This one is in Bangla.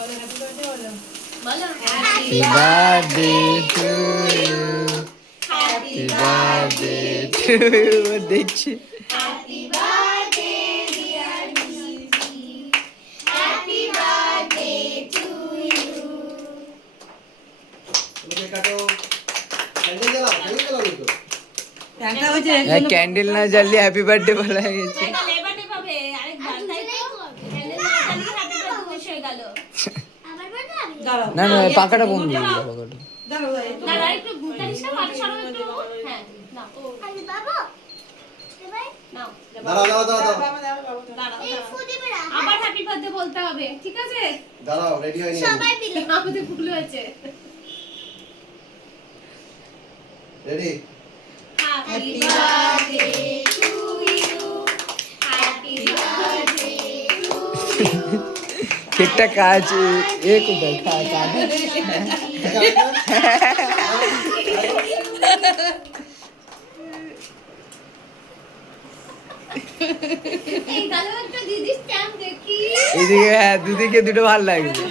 Happy birthday to you. Happy birthday to you. দেখছি Happy birthday dear Nidhi. Happy birthday to you. তুমি কাটো ক্যান্ডেল জ্বালাও কিন্তু একটা হচ্ছে ক্যান্ডেল না জ্বালিয়ে হ্যাপি বার্থডে বলা হয়েছে। এটা লেবারডে পাবে আরেকবার তাই তো ক্যান্ডেল না জ্বালিয়ে হ্যাপি বার্থডে উইশ হয়ে গেল আমার বার্থডে আমি দাঁড়াও না না পাখাটা বন্ধ করে দাও পাখাটা। দাঁড়াও না না একটু তারিশা পাটা সরাও একটু হ্যাঁ নাও আমি বাবা ভাই নাও দাঁড়াও দাঁড়াও এই ফুদি বেড়া আবার হ্যাপি বার্থডে বলতে হবে ঠিক আছে দাঁড়াও রেডি হয়নি সবাই মিলে আমাদের ফুল হয়েছে ready happy birthday to you happy birthday to you কেকটা কাজ এ কোথায় কাজ এই গালে একটা দিদি স্ট্যাম্প দেখি এদিকে হ্যাঁ দুদিকে দুটো ভালো লাগছে।